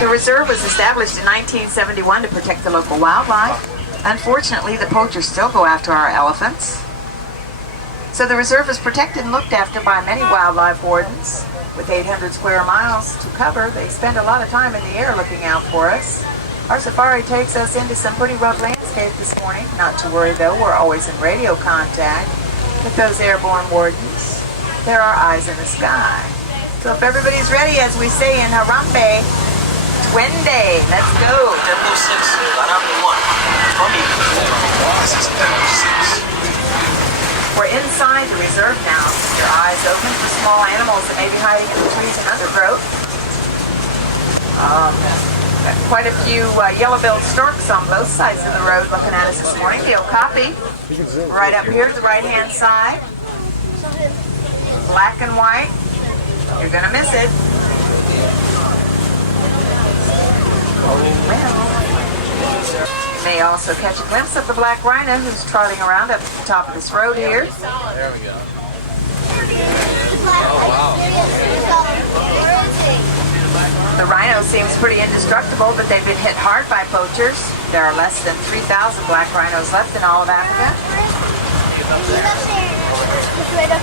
The reserve was established in 1971 to protect the local wildlife. Unfortunately, the poachers still go after our elephants. So the reserve is protected and looked after by many wildlife wardens. With 800 square miles to cover, they spend a lot of time in the air looking out for us. Our safari takes us into some pretty rough landscape this morning. Not to worry though, we're always in radio contact with those airborne wardens. They're our eyes in the sky. So if everybody's ready, as we say in Harambe, Twende, let's go. Tempo 6, Harambe 1. This is Tempo 6. We're inside the reserve now. Keep your eyes open for small animals that may be hiding in the trees and undergrowth. Got quite a few yellow-billed storks on both sides of the road looking at us this morning. The okapi, right up here to the right-hand side. Black and white. You're going to miss it. You may also catch a glimpse of the black rhino who's trotting around up at the top of this road here. There we go. The rhino seems pretty indestructible, but they've been hit hard by poachers. There are less than 3,000 black rhinos left in all of Africa. Way up.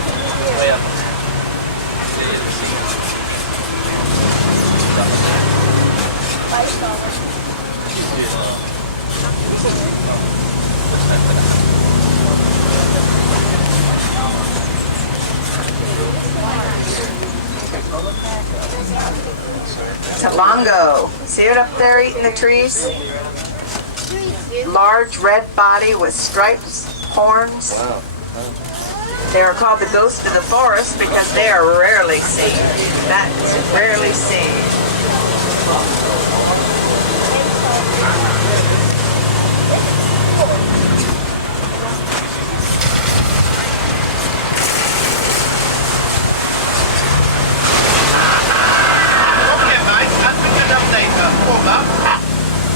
Tabongo. See it up there eating the trees? Large red body with stripes, horns. They are called the ghost of the forest because they are rarely seen. That's rarely seen.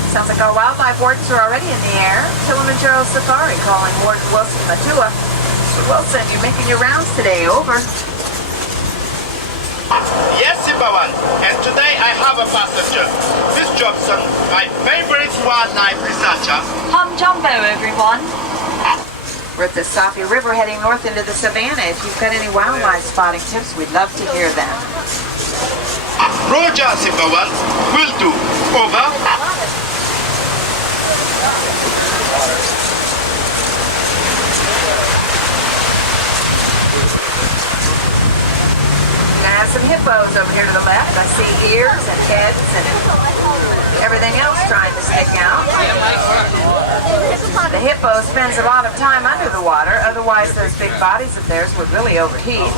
Sounds like our wildlife wardens are already in the air. Kilimanjaro Safari calling Warden Wilson Matua. Mr. Wilson, you're making your rounds today. Over. Yes, Savanna. And today I have a passenger. Miss Jobson, my favorite wildlife researcher. Hum Jumbo, everyone. We're at the Safi River heading north into the Savanna. If you've got any wildlife spotting tips, we'd love to hear them. Roger, Savanna. Will do. Over. I have some hippos over here to the left. I see ears and heads and everything else trying to stick out. The hippo spends a lot of time under the water, otherwise those big bodies of theirs would really overheat.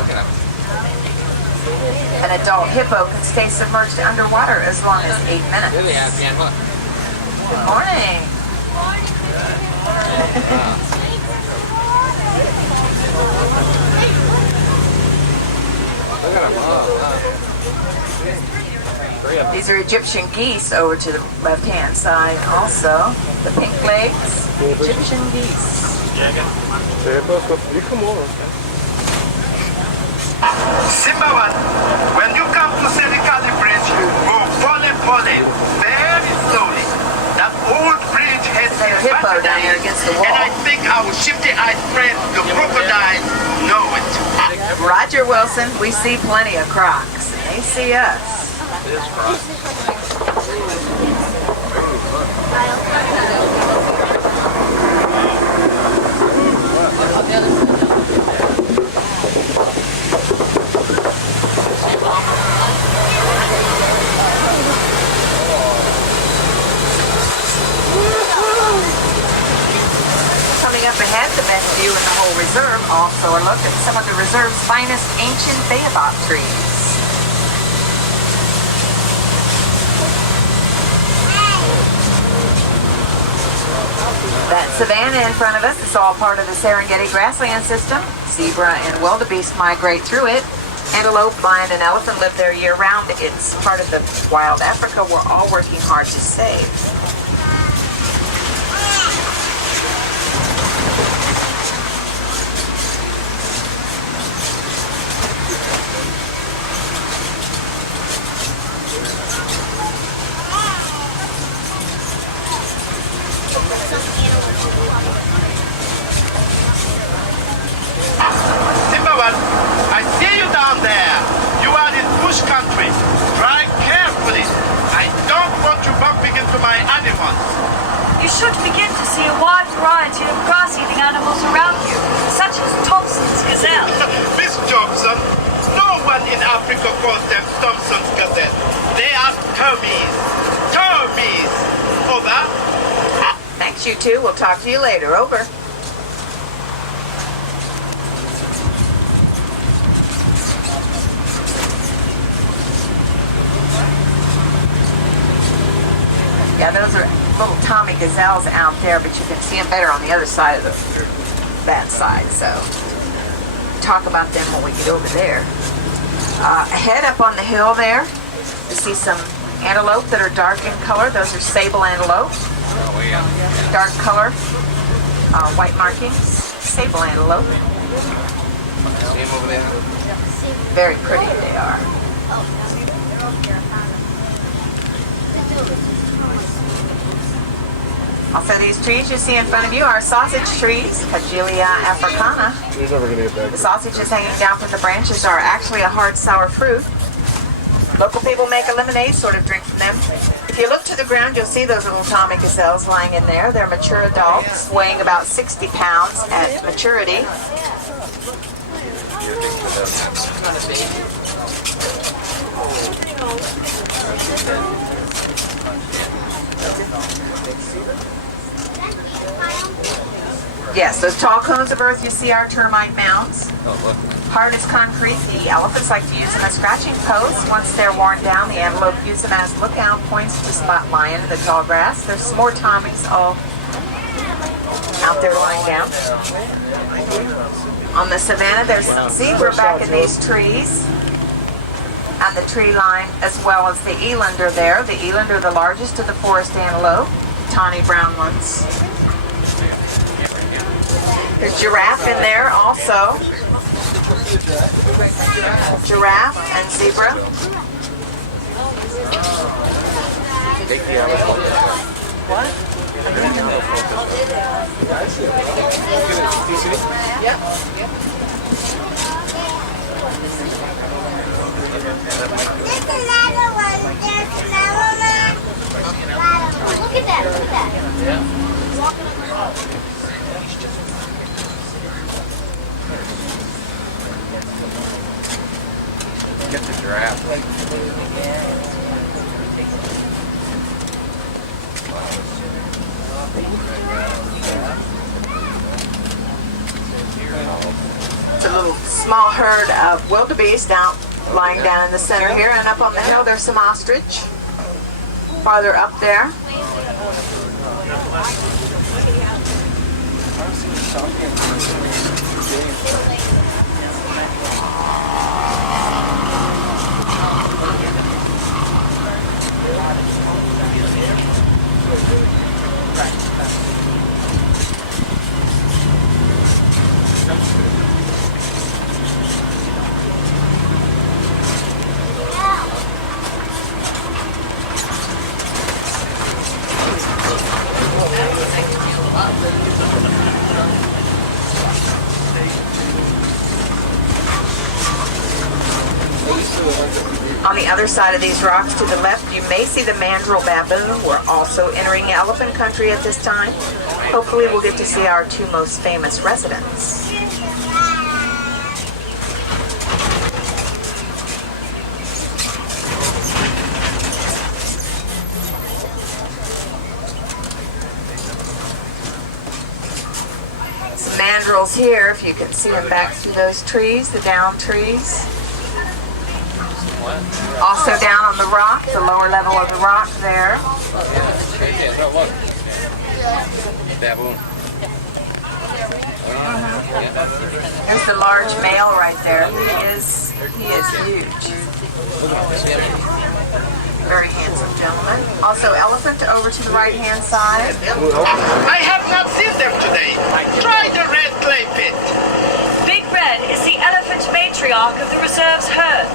An adult hippo can stay submerged underwater as long as 8 minutes. Good morning. These are Egyptian geese over to the left-hand side also. The pink legs, Egyptian geese. Savanna, when you come to Serikali Bridge, go pole very slowly. That old bridge has been hippo down there against the wall. And I think our shifty-eyed friends, the crocodiles, know it. Roger Wilson, we see plenty of crocs, and they see us. Coming up ahead, the best view in the whole reserve, also a look at some of the reserve's finest ancient Baobab trees. That savanna in front of us is all part of the Serengeti grassland system. Zebra and wildebeest migrate through it. Antelope, lion, and elephant live there year-round. It's part of the wild Africa we're all working hard to save. you should begin to see a wide variety of grass-eating animals around you, such as Thompson's gazelle. Miss Johnson, no one in Africa calls them Thompson's gazelle. They are termies. Termies. Over. Thanks, you two. We'll talk to you later. Over. Yeah, those are little Tommy gazelles out there, but you can see them better on the other side of that side. So talk about them when we get over there. Ahead up on the hill there, you see some antelope that are dark in color. Those are sable antelope. Dark color, white markings, sable antelope. See him over there? Very pretty they are. Also, these trees you see in front of you are sausage trees, Cagelia africana. He's never gonna get back. The sausages hanging down from the branches are actually a hard sour fruit. Local people make a lemonade sort of drink from them. If you look to the ground, you'll see those little Tommy gazelles lying in there. They're mature adults, weighing about 60 pounds at maturity. Yes, those tall cones of earth you see are termite mounds. Hard as concrete, the elephants like to use them as scratching posts. Once they're worn down, the antelope use them as lookout points to spot lion in the tall grass. There's some more Tommies all out there lying down. On the savanna, there's some zebra back in these trees. And the tree line, as well as the elander there. The elander, the largest of the forest antelope, tawny brown ones. There's giraffe in there also. Giraffe and zebra. What? Yep. There's another one. There's another one. Look at that. Look at that. Yeah. Walking on the road. Get the giraffe. It's a little small herd of wildebeest out lying down in the center here, and up on the hill there's some ostrich. Farther up there. On the other side of these rocks to the left, you may see the mandrill baboon. We're also entering elephant country at this time. Hopefully we'll get to see our two most famous residents. Some mandrills here, if you can see them back through those trees, the down trees. Also down on the rock, the lower level of the rock there. Baboon. There's the large male right there. He is huge. Very handsome gentleman. Also elephant over to the right hand side. I have not seen them today. Try the red clay pit. Big Red is the elephant matriarch of the reserve's herd.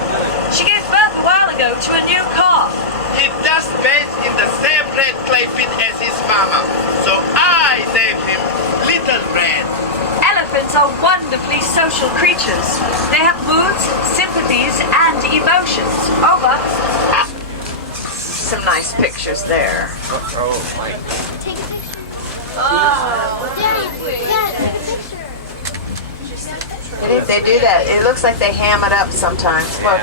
She gave birth a while ago to a new calf. He does bathe in the same red clay pit as his mama. So I named him Little Red. Elephants are wonderfully social creatures. They have moods, sympathies, and emotions. Over. Some nice pictures there. They do that. It looks like they ham it up sometimes. Look.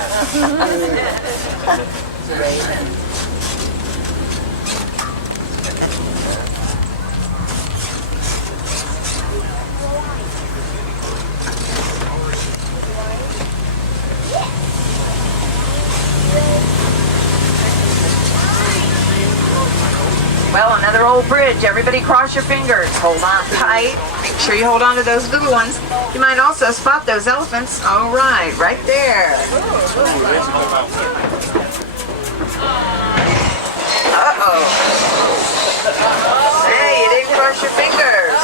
Well, another old bridge. Everybody cross your fingers. Hold on tight. Make sure you hold on to those little ones. You might also spot those elephants. All right, right there. Uh-oh. Hey, you didn't cross your fingers.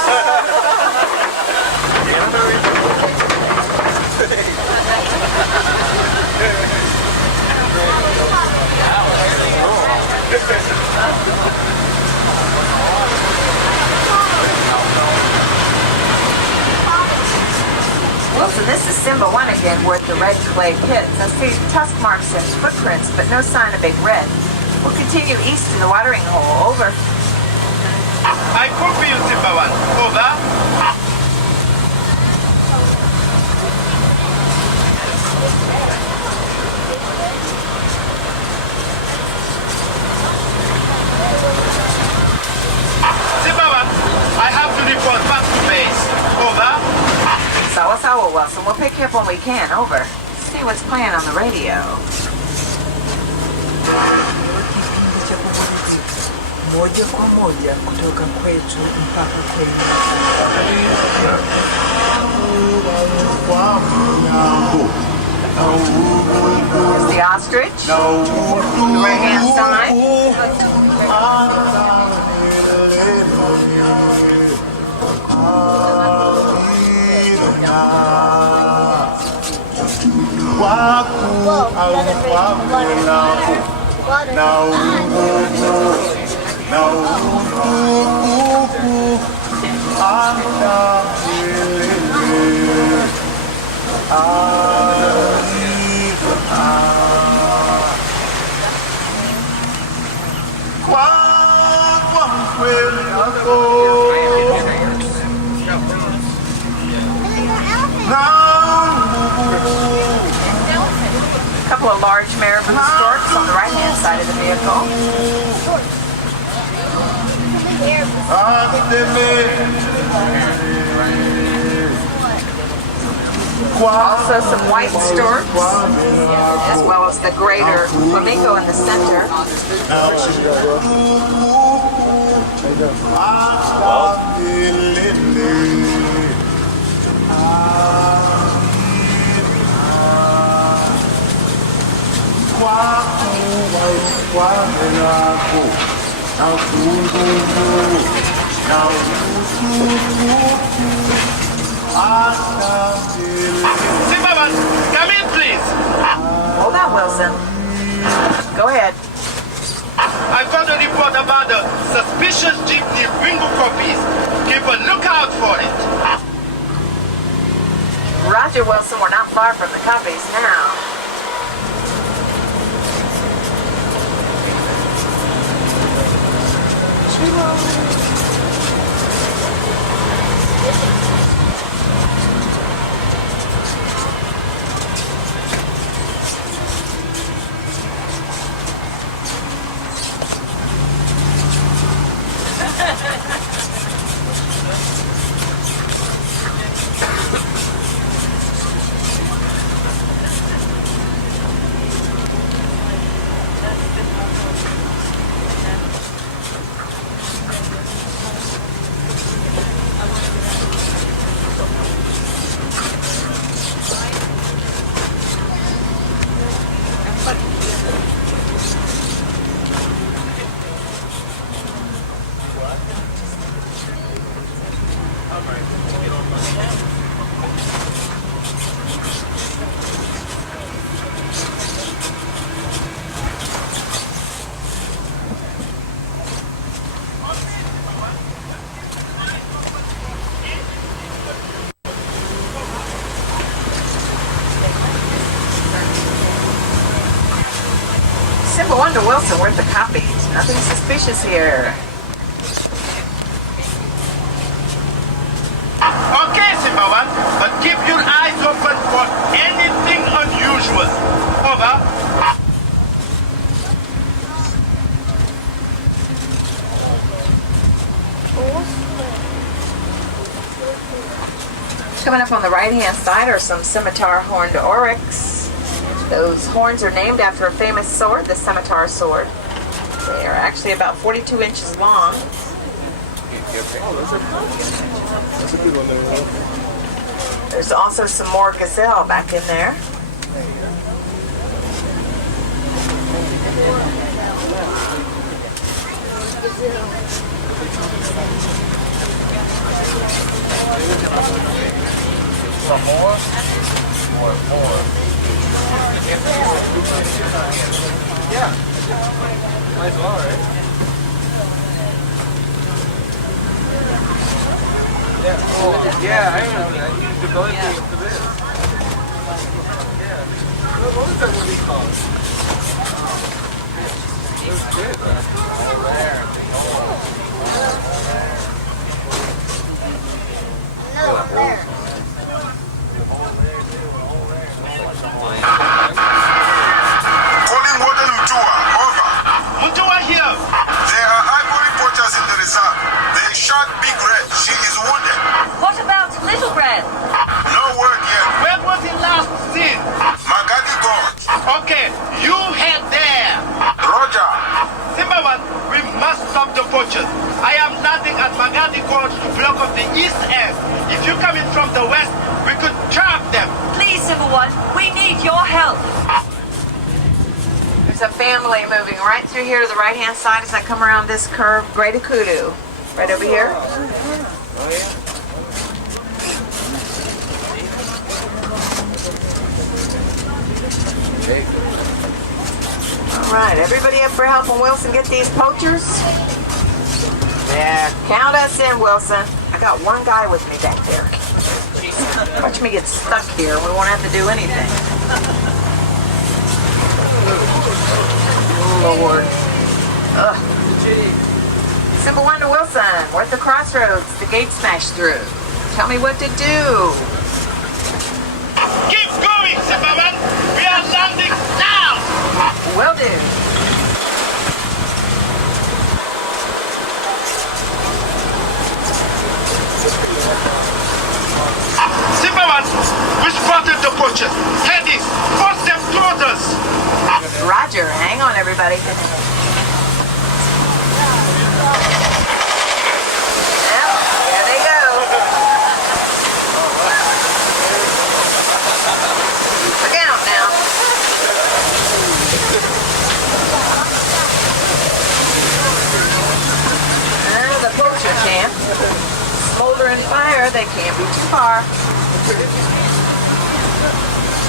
Well, so this is Simba 1 again, where the red clay pits. I see tusk marks and footprints, but no sign of Big Red. We'll continue east to the watering hole. Over. I copy you, Simba 1. Over. Simba 1, I have to report back to base. Over. Sawa, Wilson. We'll pick you up when we can. Over. See what's playing on the radio. Moja kwa moja kutoka kwetu mpaka kwenye Here's the ostrich. The right hand side. A couple of large marabou storks on the right-hand side of the vehicle. Also some white storks, as well as the greater flamingo in the center. Simba 1, come in, please. Hold on, Wilson. Go ahead. I've got a report about the suspicious jeepney bingo copies. Keep a lookout for it. Roger, Wilson. We're not far from the copies now. Simba 1 to Wilson, where's the copies? Nothing suspicious here. Over. Coming up on the right-hand side are some scimitar horned oryx. Those horns are named after a famous sword, the scimitar sword. They are actually about 42 inches long. There's also some more gazelle back in there. Some more? More. Yeah. Might as well, right? Yeah. Oh, yeah, I remember that. You developed it for this. Yeah. What was that movie called? It was good, man. Calling Warden Mutua, over. Mutua here. There are ivory poachers in the reserve. They shot Big Red. She is wounded. What about Little Red? No word yet. When was he last seen? Magadi Gorge. Okay, you head there. Roger. Zimmerman, we must stop the poachers. I am landing at Magadi Gorge to block off the east end. If you come in from the west, we could trap them. Please, Symbol 1, we need your help. There's a family moving right through here to the right-hand side as I come around this curve. Great Akudu. Right over here. All right, everybody up for helping Wilson get these poachers? Yeah, count us in, Wilson. I got one guy with me back there. Watch me get stuck here. We won't have to do anything. Oh, Lord. Ugh. Symbol 1 to Wilson. We're at the crossroads. The gate smashed through. Tell me what to do. Keep going, Zimmerman. We are landing now. Will do. Zimmerman, we spotted the poachers. Head east. Force them towards us. Roger. Hang on, everybody. Yep, there they go. Look out now. The poacher camp. Smoldering fire, they can't be too far.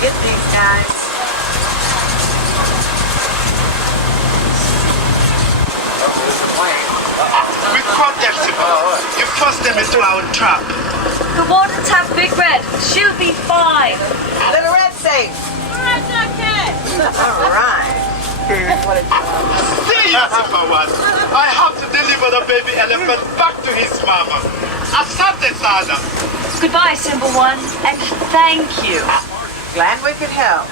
Get these guys. We caught them, Zimmerman. You forced them into our trap. The wardens have Big Red. She'll be fine. Little Red safe. All right. See you, Zimmerman. I have to deliver the baby elephant back to his mama. Asante sana. Goodbye, Symbol 1, and thank you. Glad we could help.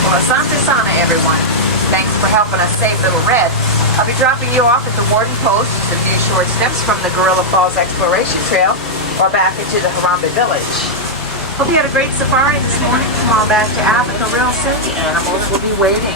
Well, asante sana, everyone. Thanks for helping us save Little Red. I'll be dropping you off at the Warden Post a few short steps from the Gorilla Falls Exploration Trail or back into the Harambe Village. Hope you had a great safari this morning. Come on back to Africa real soon. The animals will be waiting.